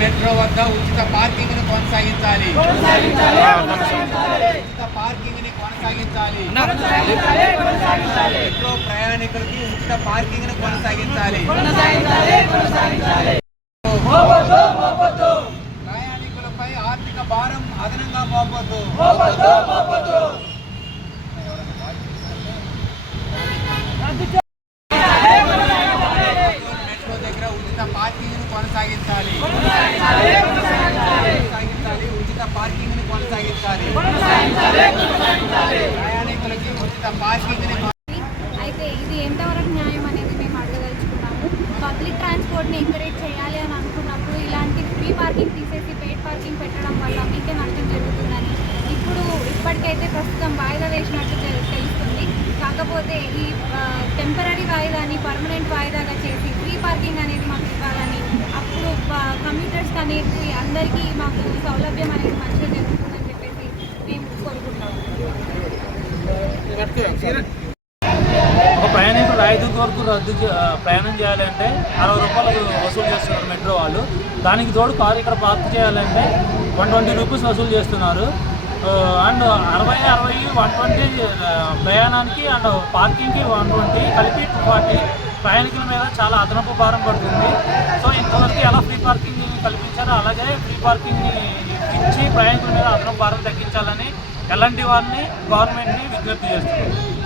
Metro వద్ద ఉచిత parking ను కొనసాగించాలి. ఉచిత పార్కింగ్ ని కొనసాగించాలి. మెట్రో ప్రయాణికులకి ఉచిత పార్కింగ్ ను కొనసాగించాలి. ప్రయాణికులపై ఆర్థిక భారం అదనంగా మోపొద్దు. మెట్రో దగ్గర ఉచిత పార్కింగ్ ను కొనసాగించాలి. ఉచిత పార్కింగ్ ని కొనసాగించాలి. ప్రయాణికులకి ఉచిత పార్కింగ్ ని. అయితే ఇది ఎంతవరకు న్యాయం అనేది మేము అడగదలుచుకున్నాము. పబ్లిక్ ట్రాన్స్పోర్ట్ని ఎంకరేజ్ చేయాలి అని అనుకున్నప్పుడు ఇలాంటి ఫ్రీ పార్కింగ్ తీసేసి పెయిడ్ పార్కింగ్ పెట్టడం వల్ల మీకే నష్టం జరుగుతుందని ఇప్పటికైతే ప్రస్తుతం వాయిదా వేసినట్టు తెలుస్తుంది. కాకపోతే ఈ టెంపరీ వాయిదాని పర్మనెంట్ వాయిదాగా చేసి ఫ్రీ పార్కింగ్ అనేది మాకు ఇవ్వాలని, అప్పుడు కమ్యూటర్స్ అనేది అందరికీ మాకు సౌలభ్యం అనేది మంచిగా జరుగుతుందని చెప్పేసి మేము కోరుకుంటాము. ఒక ప్రయాణికుడు రాయదుర్గ వరకు ప్రయాణం చేయాలంటే 60 రూపాయలు వసూలు చేస్తున్నారు మెట్రో వాళ్ళు. దానికి తోడు కారు ఇక్కడ పార్క్ చేయాలంటే 120 రూపీస్ వసూలు చేస్తున్నారు. అండ్ 60, 120 ప్రయాణానికి అండ్ పార్కింగ్కి 120 కలిపి 240 ప్రయాణికుల మీద చాలా అదనపు భారం పడుతుంది. సో ఇంతవరకు ఎలా ఫ్రీ పార్కింగ్ కల్పించారో అలాగే ఫ్రీ పార్కింగ్ని ఇచ్చి ప్రయాణికుల మీద అదనపు భారం తగ్గించాలని ఎలాంటి వారిని గవర్నమెంట్ని విజ్ఞప్తి చేస్తున్నారు.